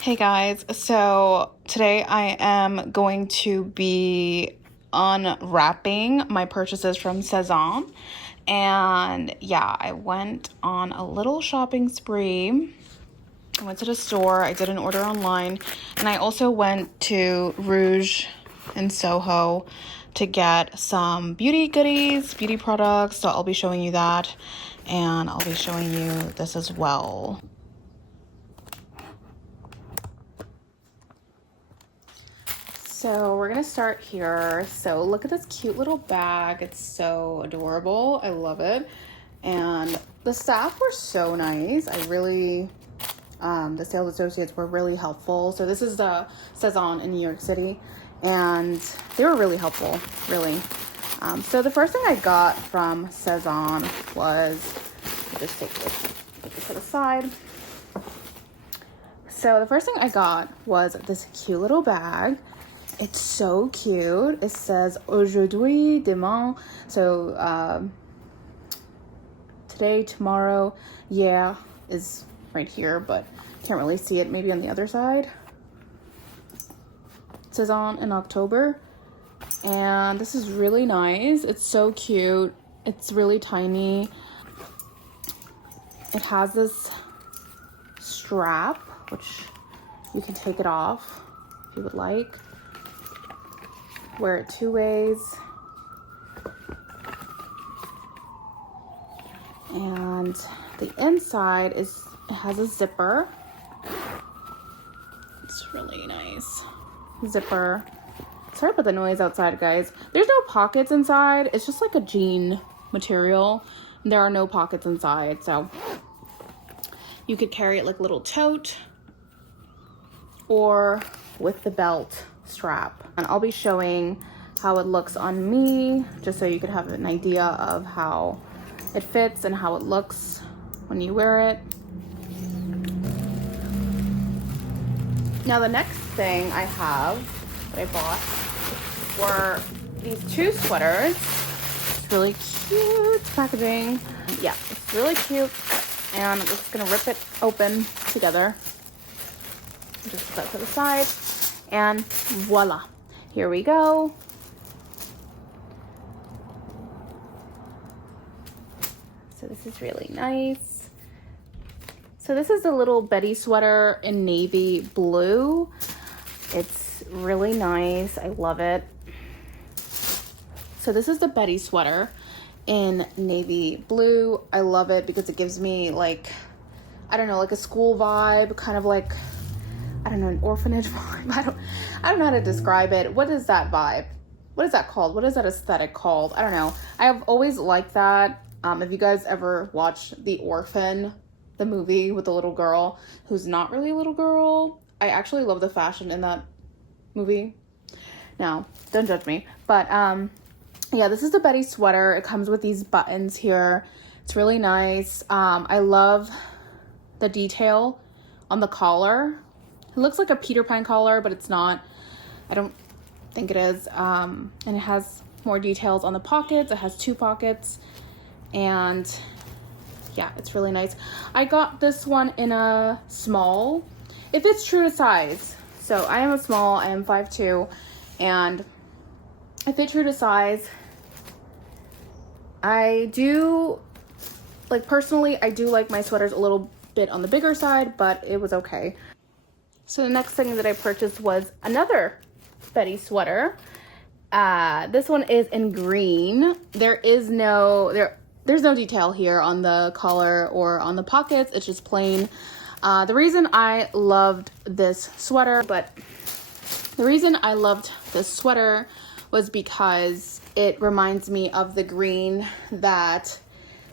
Hey guys, so today I am going to be unwrapping my purchases from Sézane. And yeah, I went on a little shopping spree. I went to the store, I did an order online, and I also went to Rouge in Soho to get some beauty goodies, beauty products. So I'll be showing you that, and I'll be showing you this as well. So we're gonna start here. So look at this cute little bag. It's so adorable. I love it. And the staff were so nice. The sales associates were really helpful. So this is the Sézane in New York City, and they were really helpful, really. So the first thing I got from Sézane was, I'll just put this to the side. So the first thing I got was this cute little bag. It's so cute. It says aujourd'hui, demain. So today, tomorrow, yeah, is right here, but can't really see it. Maybe on the other side. It says on in October. And this is really nice. It's so cute. It's really tiny. It has this strap, which you can take it off if you would like. Wear it two ways. And the inside it has a zipper. It's really nice. Zipper. Sorry about the noise outside, guys. There's no pockets inside. It's just like a jean material. There are no pockets inside, so you could carry it like a little tote or with the belt strap. And I'll be showing how it looks on me, just so you could have an idea of how it fits and how it looks when you wear it. Now the next thing I have that I bought were these two sweaters. It's really cute packaging. Yeah, it's really cute. And I'm just gonna rip it open together. Just put that to the side. And voila, here we go. So this is really nice. So this is a little Betty sweater in navy blue. It's really nice. I love it. So this is the Betty sweater in navy blue. I love it because it gives me like, I don't know, like a school vibe, kind of like, I don't know, an orphanage vibe. I don't know how to describe it. What is that vibe? What is that called? What is that aesthetic called? I don't know. I have always liked that. If you guys ever watched The Orphan, the movie with the little girl who's not really a little girl, I actually love the fashion in that movie. Now, don't judge me. But yeah, this is the Betty sweater. It comes with these buttons here. It's really nice. I love the detail on the collar. It looks like a Peter Pan collar, but it's not. I don't think it is. And it has more details on the pockets. It has two pockets. And yeah, it's really nice. I got this one in a small. It fits true to size. So I am a small. I am 5'2", and I fit true to size. I do, like, personally, I do like my sweaters a little bit on the bigger side, but it was okay. So the next thing that I purchased was another Betty sweater. This one is in green. There's no detail here on the collar or on the pockets. It's just plain. The reason I loved this sweater was because it reminds me of the green that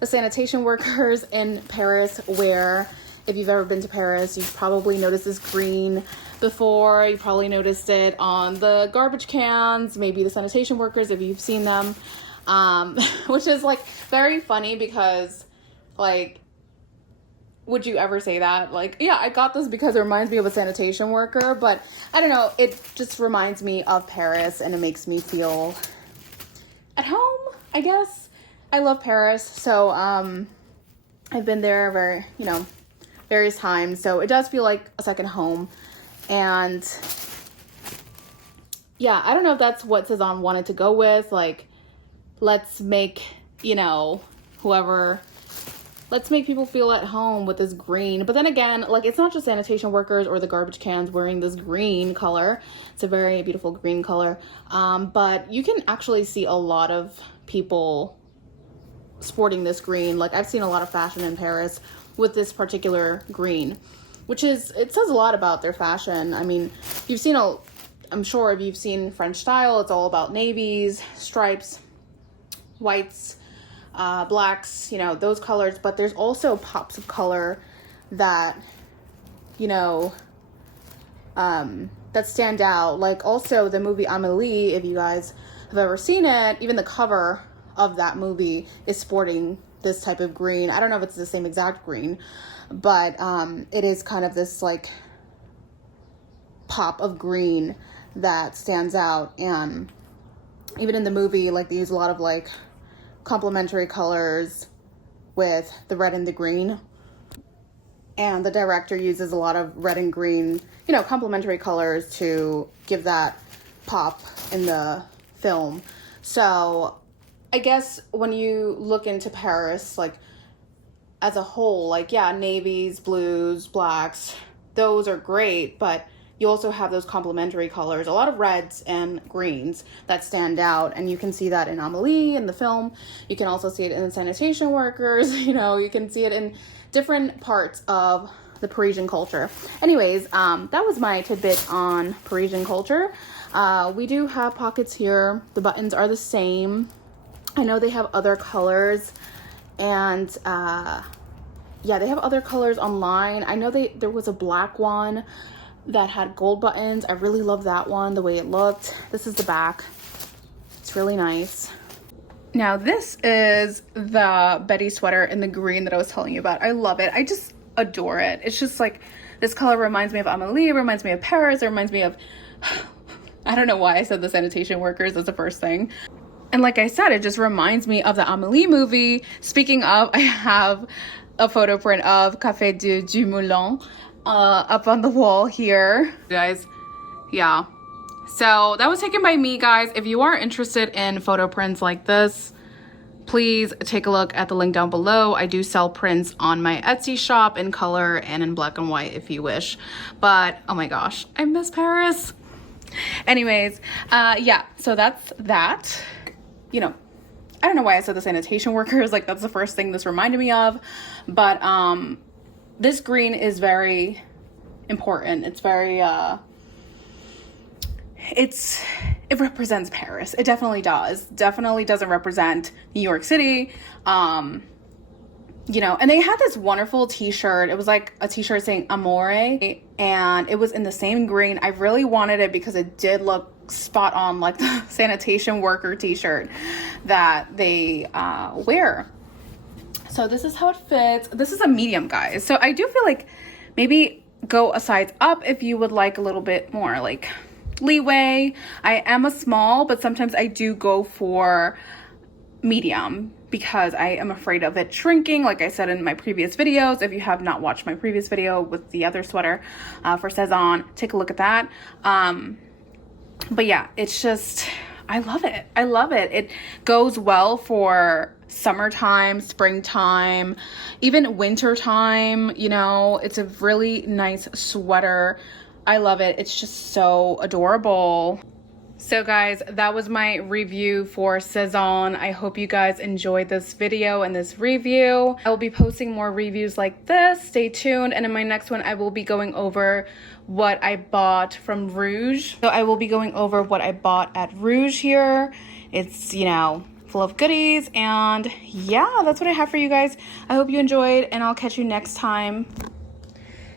the sanitation workers in Paris wear. If you've ever been to Paris, you've probably noticed this green before. You probably noticed it on the garbage cans, maybe the sanitation workers, if you've seen them. Which is like very funny because, like, would you ever say that? Like, yeah, I got this because it reminds me of a sanitation worker, but I don't know. It just reminds me of Paris and it makes me feel at home, I guess. I love Paris. So, I've been there various times. So it does feel like a second home. And yeah, I don't know if that's what Sézane wanted to go with. Like, let's make, you know, let's make people feel at home with this green. But then again, like, it's not just sanitation workers or the garbage cans wearing this green color. It's a very beautiful green color. But you can actually see a lot of people sporting this green. Like, I've seen a lot of fashion in Paris with this particular green, which is, it says a lot about their fashion. I mean, I'm sure if you've seen French style, it's all about navies, stripes, whites, blacks, you know, those colors. But there's also pops of color that, you know, that stand out. Like, also the movie Amélie, if you guys have ever seen it, even the cover of that movie is sporting this type of green. I don't know if it's the same exact green, but it is kind of this like pop of green that stands out. And even in the movie, like, they use a lot of like complementary colors with the red and the green, and the director uses a lot of red and green, you know, complementary colors to give that pop in the film. So I guess when you look into Paris, like, as a whole, like, yeah, navies, blues, blacks, those are great, but you also have those complementary colors, a lot of reds and greens that stand out. And you can see that in Amélie, in the film. You can also see it in the sanitation workers. You know, you can see it in different parts of the Parisian culture. Anyways, that was my tidbit on Parisian culture. We do have pockets here. The buttons are the same. I know they have other colors, and yeah, they have other colors online. I know there was a black one that had gold buttons. I really love that one, the way it looked. This is the back. It's really nice. Now, this is the Betty sweater in the green that I was telling you about. I love it. I just adore it. It's just like, this color reminds me of Amélie, it reminds me of Paris, it reminds me of, I don't know why I said the sanitation workers as the first thing. And like I said, it just reminds me of the Amélie movie. Speaking of, I have a photo print of Café du Moulin up on the wall here, guys. Yeah, so that was taken by me, guys. If you are interested in photo prints like this, please take a look at the link down below. I do sell prints on my Etsy shop in color and in black and white if you wish. But oh my gosh, I miss Paris. Anyways, yeah, so that's that. You know, I don't know why I said the sanitation workers, like, that's the first thing this reminded me of. But this green is very important. It's very it represents Paris. It definitely does. Definitely doesn't represent New York City. You know, and they had this wonderful t-shirt. It was like a t-shirt saying Amore, and it was in the same green. I really wanted it because it did look spot on like the sanitation worker t-shirt that they wear. So this is how it fits. This is a medium, guys. So I do feel like maybe go a size up if you would like a little bit more like leeway. I am a small, but sometimes I do go for medium because I am afraid of it shrinking. Like I said in my previous videos, if you have not watched my previous video with the other sweater for Sézane, take a look at that. But yeah, it's just, I love it. I love it. It goes well for summertime, springtime, even wintertime. You know, it's a really nice sweater. I love it. It's just so adorable. So guys, that was my review for Sézane. I hope you guys enjoyed this video and this review. I will be posting more reviews like this. Stay tuned. And in my next one, I will be going over what I bought from Rouge. So I will be going over what I bought at Rouge here. It's, you know, full of goodies. And yeah, that's what I have for you guys. I hope you enjoyed, and I'll catch you next time.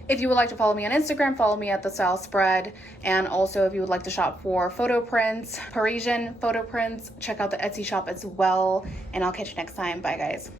If you would like to follow me on Instagram, follow me at The Style Spread. And also, if you would like to shop for photo prints, Parisian photo prints, check out the Etsy shop as well. And I'll catch you next time. Bye, guys.